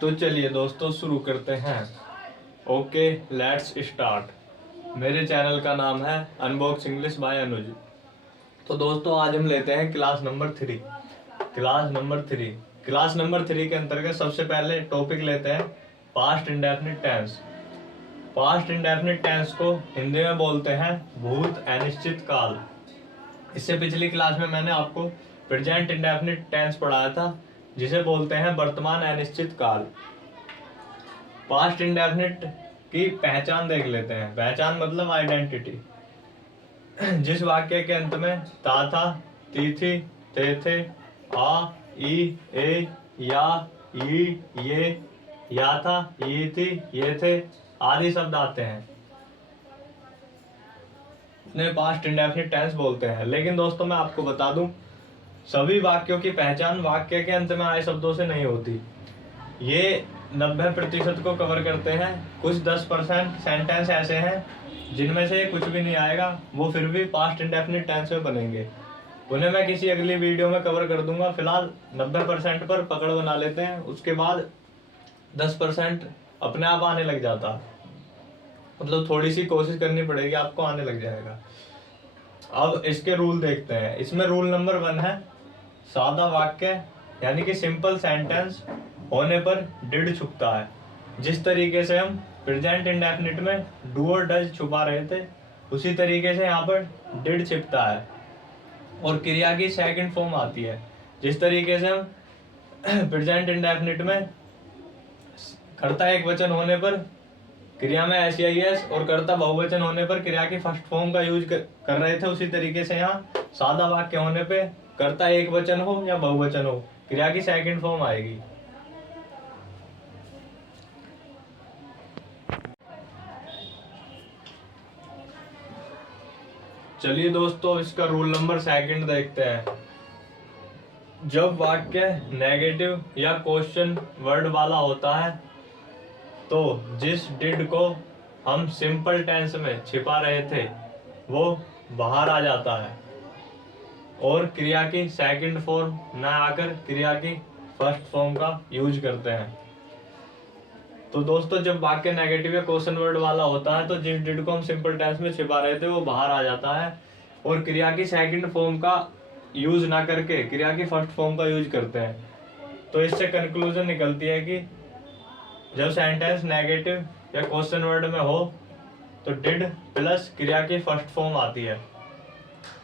तो चलिए दोस्तों शुरू करते हैं। Okay, let's start. मेरे चैनल का नाम है अनबॉक्स इंग्लिश बाय अनुज। तो दोस्तों आज हम लेते हैं क्लास नंबर 3। क्लास नंबर 3 के अंतर्गत सबसे पहले टॉपिक लेते हैं past indefinite tense. Past indefinite tense को हिंदी में बोलते हैं भूत अनिश्चित काल। इससे पिछली क्लास में मैंने आपको प्रेजेंट इंडेफिनिट टेंस पढ़ाया था, जिसे बोलते हैं वर्तमान अनिश्चित काल। पास्ट इंडेफिनिट की पहचान देख लेते हैं। पहचान मतलब आइडेंटिटी। जिस वाक्य के अंत में ता था, ती थी, ते थे, आ, ई, ए, या, ई, ये, या था, ये थी, ये थे आदि शब्द आते हैं, उन्हें पास्ट इंडेफिनिट टेंस बोलते हैं। लेकिन दोस्तों मैं आपको बता दूं, सभी वाक्यों की पहचान वाक्य के अंत में आए शब्दों से नहीं होती। ये 90% को कवर करते हैं। कुछ 10% सेंटेंस ऐसे हैं जिनमें से कुछ भी नहीं आएगा, वो फिर भी पास्ट इंडेफिनिट टेंस में बनेंगे। उन्हें मैं किसी अगली वीडियो में कवर कर दूंगा। फिलहाल 90% पर पकड़ बना लेते हैं, उसके बाद 10% अपने आप आने लग जाता। मतलब थोड़ी सी कोशिश करनी पड़ेगी, आपको आने लग जाएगा। अब इसके रूल देखते हैं। इसमें रूल नंबर 1 है सादा वाक्य यानी कि सिंपल सेंटेंस होने पर डिड छुपता है। जिस तरीके से हम प्रेजेंट इंडेफिनिट में डू और डज छुपा रहे थे, उसी तरीके से यहाँ पर डिड छिपता है और क्रिया की सेकंड फॉर्म आती है। जिस तरीके से हम प्रेजेंट इंडेफिनिट में कर्ता एक वचन होने पर क्रिया में एस आई एस और कर्ता बहुवचन होने पर क्रिया की फर्स्ट फॉर्म का यूज कर रहे थे, उसी तरीके से यहाँ सादा वाक्य होने पे कर्ता एक वचन हो या बहुवचन हो, क्रिया की सेकंड फॉर्म आएगी। चलिए दोस्तों इसका रूल नंबर 2 देखते हैं। जब वाक्य नेगेटिव या क्वेश्चन वर्ड वाला होता है तो जिस डिड को हम सिंपल टेंस में छिपा रहे थे वो बाहर आ जाता है और क्रिया की सेकंड फॉर्म न आकर क्रिया की फर्स्ट फॉर्म का यूज करते हैं। तो दोस्तों जब वाक्य नेगेटिव या क्वेश्चन वर्ड वाला होता है तो जिस डिड को हम सिंपल टेंस में छिपा रहे थे वो बाहर आ जाता है और क्रिया की सेकंड फॉर्म का यूज ना करके क्रिया की फर्स्ट फॉर्म का यूज करते हैं। तो इससे कंक्लूजन निकलती है कि जब सेंटेंस नेगेटिव या क्वेश्चन वर्ड में हो तो डिड प्लस क्रिया की फर्स्ट फॉर्म आती है।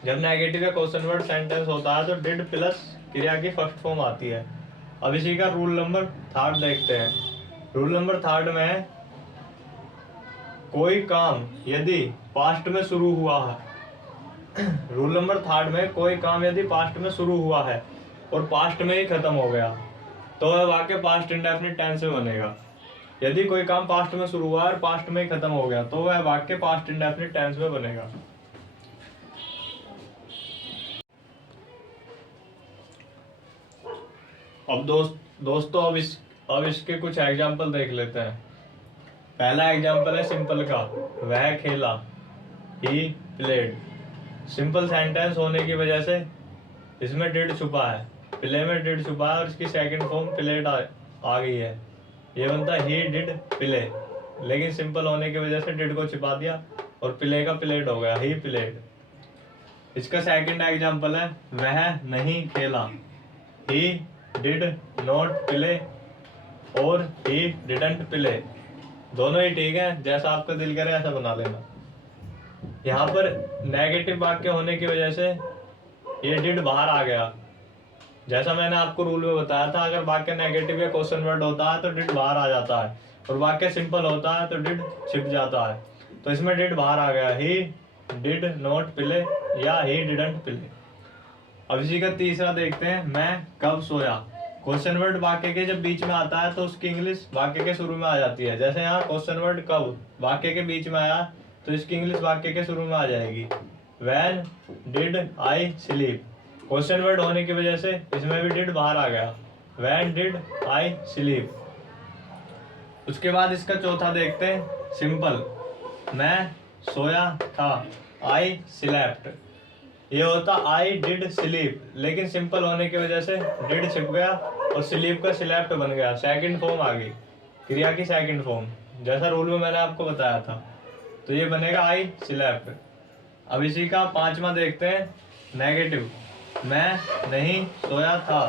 जब नेगेटिव या क्वेश्चन वर्ड सेंटेंस होता है तो डिड प्लस क्रिया की फर्स्ट फॉर्म आती है। अब इसी का रूल नंबर 3 देखते हैं। रूल नंबर 3 में है कोई काम यदि पास्ट में शुरू हुआ है रूल नंबर 3 में कोई काम यदि पास्ट में शुरू हुआ है और पास्ट में ही खत्म हो गया तो वह वाक्य पास्ट इंडेफिनिट टेंस में बनेगा। यदि कोई काम पास्ट में शुरू हुआ और पास्ट में ही खत्म हो गया तो वह वाक्य पास्ट इंडेफिनिट टेंस में बनेगा। अब दोस्तों अब इसके कुछ एग्जाम्पल देख लेते हैं। पहला एग्जाम्पल है सिंपल का, वह खेला, ही प्लेड। सिंपल सेंटेंस होने की वजह से इसमें डिड छुपा है, प्ले में डिड छुपा है और इसकी सेकंड फॉर्म प्लेड आ गई है। ये बनता ही डिड प्ले, लेकिन सिंपल होने की वजह से डिड को छिपा दिया और प्ले का प्लेड हो गया, ही प्लेड। इसका सेकंड एग्जाम्पल है वह नहीं खेला, ही डिड नॉट प्ले और ही डिडंट प्ले। दोनों ही ठीक है, जैसा आपका दिल करे ऐसा बना लेना। यहाँ पर नेगेटिव वाक्य होने की वजह से ये डिड बाहर आ गया। जैसा मैंने आपको रूल में बताया था, अगर वाक्य नेगेटिव या क्वेश्चन वर्ड होता है तो डिड बाहर आ जाता है और वाक्य सिंपल होता है तो डिड छिप जाता है। तो इसमें डिड बाहर आ गया, ही डिड नॉट प्ले या ही डिडंट प्ले। अब इसी का तीसरा देखते हैं, मैं कब सोया। क्वेश्चन वर्ड वाक्य के जब बीच में आता है तो उसकी इंग्लिश वाक्य के शुरू में आ जाती है। जैसे यहाँ क्वेश्चन वर्ड कब वाक्य के बीच में आया तो इसकी इंग्लिश वाक्य के शुरू में आ जाएगी, when did I sleep. Question word होने की वजह से इसमें भी डिड बाहर आ गया, व्हेन डिड आई स्लीप। उसके बाद इसका चौथा देखते हैं सिंपल, मैं सोया था, आई स्लेप्ट। ये होता आई डिड स्लीप, लेकिन सिंपल होने की वजह से डिड छिप गया और स्लीप का स्लेप्ट बन गया, सेकंड फॉर्म आ गई, क्रिया की सेकंड फॉर्म, जैसा रूल में मैंने आपको बताया था। तो ये बनेगा आई स्लेप्ट। अब इसी का पांचवा देखते हैं, नेगेटिव। मैं नहीं सोया था,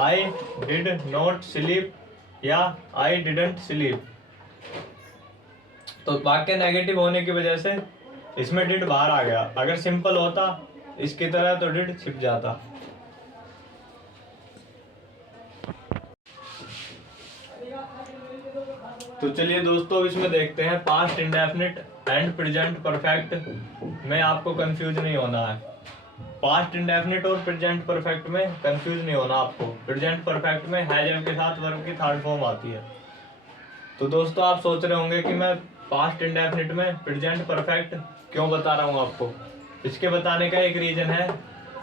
आई डिड नॉट स्लीप या आई डिडंट स्लीप। तो वाक्य नेगेटिव होने की वजह से इसमें डिड बाहर आ गया। अगर सिंपल होता इसकी तरह तो डिड छिप जाता। तो चलिए दोस्तों, इसमें देखते हैं past indefinite and present perfect में आपको कंफ्यूज नहीं होना है। पास्ट इंडेफिनिट और प्रेजेंट परफेक्ट में कंफ्यूज नहीं होना आपको। प्रेजेंट परफेक्ट में हैज के साथ वर्ब की थर्ड फॉर्म आती है। तो दोस्तों आप सोच रहे होंगे कि मैं पास्ट इंडेफिनिट में प्रेजेंट परफेक्ट क्यों बता रहा हूँ आपको। इसके बताने का एक रीजन है,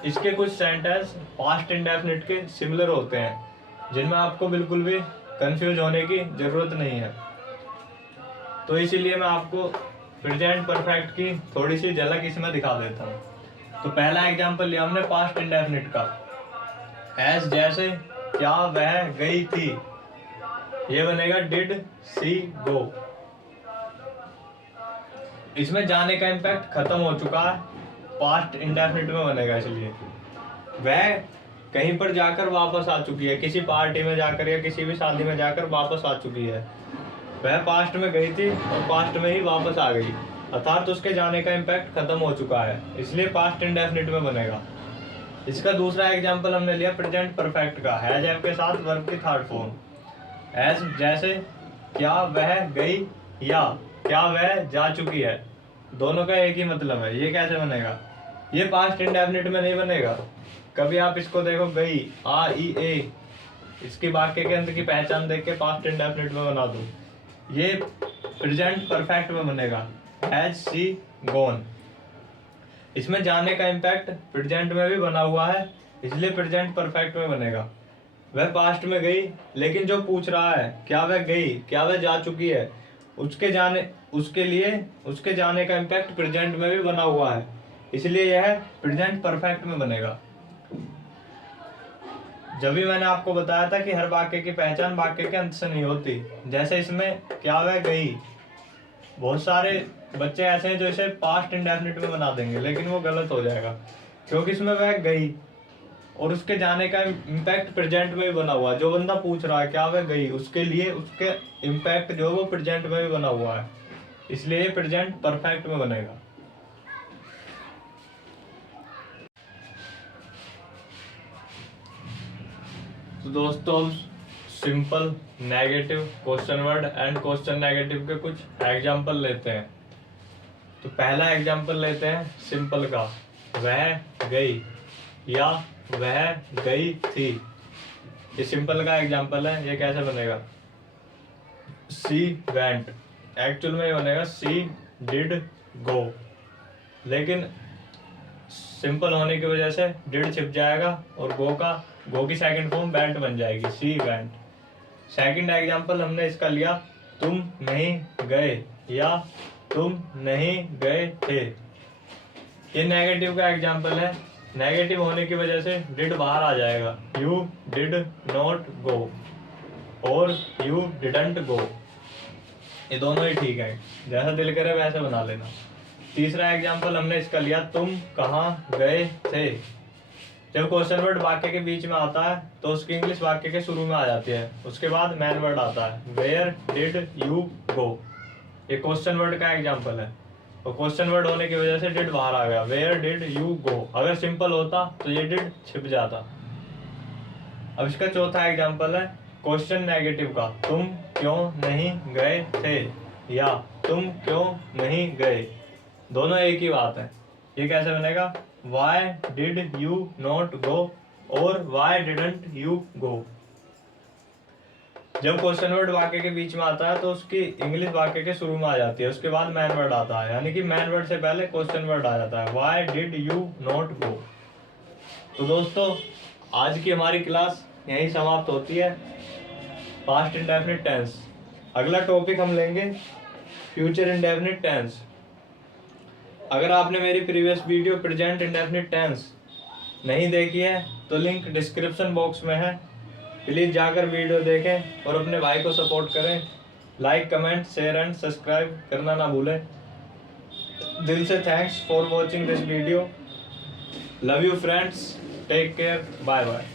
इसके कुछ सेंटेंस पास्ट इंडेफिनिट के सिमिलर होते हैं जिनमें आपको बिल्कुल भी कंफ्यूज होने की जरूरत नहीं है। तो इसीलिए मैं आपको प्रेजेंट परफेक्ट की थोड़ी सी झलक इसमें दिखा देता हूँ। तो पहला एग्जांपल लिया हमने पास्ट इंडेफिनिट का, एज जैसे क्या वह गई थी, ये बनेगा डिड सी गो। इसमें जाने का इम्पैक्ट खत्म हो चुका है, पास्ट इंडेफिनिट में बनेगा। इसलिए वह कहीं पर जाकर वापस आ चुकी है, किसी पार्टी में जाकर या किसी भी शादी में जाकर वापस आ चुकी है। वह पास्ट में गई थी और पास्ट में ही वापस आ गई, अर्थात उसके जाने का इम्पैक्ट खत्म हो चुका है, इसलिए पास्ट इंडेफिनिट में बनेगा। इसका दूसरा एग्जांपल हमने लिया प्रेजेंट परफेक्ट का, हैज हैव के साथ वर्ब की थर्ड फॉर्म। एज जैसे क्या वह गई या क्या वह जा चुकी है, दोनों का एक ही मतलब है। ये कैसे बनेगा? ये पास्ट इंडेफिनिट में नहीं बनेगा। कभी आप इसको देखो, गई आ ई ए, इसकी वाक्य के अंत की पहचान देख के पास्ट इंडेफिनिट में बना दो, ये प्रेजेंट परफेक्ट में बनेगा, हैज सी गॉन। इसमें जाने का इम्पैक्ट प्रेजेंट में भी बना हुआ है, इसलिए प्रेजेंट परफेक्ट में बनेगा। वह पास्ट में गई, लेकिन जो पूछ रहा है क्या वह गई, क्या वह जा चुकी है, उसके जाने का इम्पैक्ट प्रेजेंट में भी बना हुआ है, इसलिए यह प्रेजेंट परफेक्ट में बनेगा। जब भी मैंने आपको बताया था कि हर वाक्य की पहचान वाक्य के अंत से नहीं होती। जैसे इसमें क्या वह गई, बहुत सारे बच्चे ऐसे हैं जो इसे पास्ट इंडेफिनिट में बना देंगे, लेकिन वो गलत हो जाएगा, क्योंकि इसमें वह गई और उसके जाने का इम्पैक्ट प्रेजेंट में भी बना हुआ है। जो बंदा पूछ रहा है क्या वह गई, उसके लिए उसके इम्पैक्ट जो है वो प्रेजेंट में भी बना हुआ है, इसलिए ये प्रेजेंट परफेक्ट में बनेगा। तो दोस्तों simple negative question word and question negative के कुछ एग्जांपल लेते हैं। तो पहला एग्जांपल लेते हैं सिंपल का, वह गई या वह गई थी। ये सिंपल का एग्जांपल है। ये कैसे बनेगा? सी वेंट, एक्चुअल में ये बनेगा सी डिड गो, लेकिन सिंपल होने की वजह से डिड छिप जाएगा और गो की सेकंड फॉर्म वेंट बन जाएगी, सी वेंट। सेकंड एग्जांपल हमने इसका लिया, तुम नहीं गए या तुम नहीं गए थे। ये नेगेटिव का एग्जांपल है। नेगेटिव होने की वजह से डिड बाहर आ जाएगा, यू डिड नॉट गो और यू डिडंट गो, ये दोनों ही ठीक है, जैसा दिल करे वैसे बना लेना। तीसरा एग्जांपल हमने इसका लिया, तुम कहाँ गए थे। जब क्वेश्चन वर्ड वाक्य के बीच में आता है तो उसकी इंग्लिश वाक्य के शुरू में आ जाती है, उसके बाद मेन वर्ड आता है, वेयर डिड यू गो। ये क्वेश्चन वर्ड का एग्जांपल है और क्वेश्चन वर्ड होने की वजह से डिड बाहर आ गया, वेयर डिड यू गो। अगर सिंपल होता तो ये डिड छिप जाता। अब इसका चौथा एग्जांपल है क्वेश्चन नेगेटिव का, तुम क्यों नहीं गए थे या तुम क्यों नहीं गए, दोनों एक ही बात है। ये कैसे बनेगा? Why did you not go और Why didn't you go। जब क्वेश्चन वर्ड वाक्य के बीच में आता है तो उसकी इंग्लिश वाक्य के शुरू में आ जाती है, उसके बाद मैन वर्ड आता है, यानी कि मैन वर्ड से पहले क्वेश्चन वर्ड आ जाता है, Why did you not go। तो दोस्तों आज की हमारी क्लास यहीं समाप्त होती है, पास्ट इंडेफिनिट टेंस। अगला टॉपिक हम लेंगे फ्यूचर इंडेफिनिट टेंस। अगर आपने मेरी previous video present indefinite tense नहीं देखी है तो लिंक डिस्क्रिप्शन बॉक्स में है, प्लीज़ जाकर वीडियो देखें और अपने भाई को सपोर्ट करें। Like, comment, share and subscribe करना ना भूलें। दिल से thanks for watching this video. Love you friends, take care, bye bye.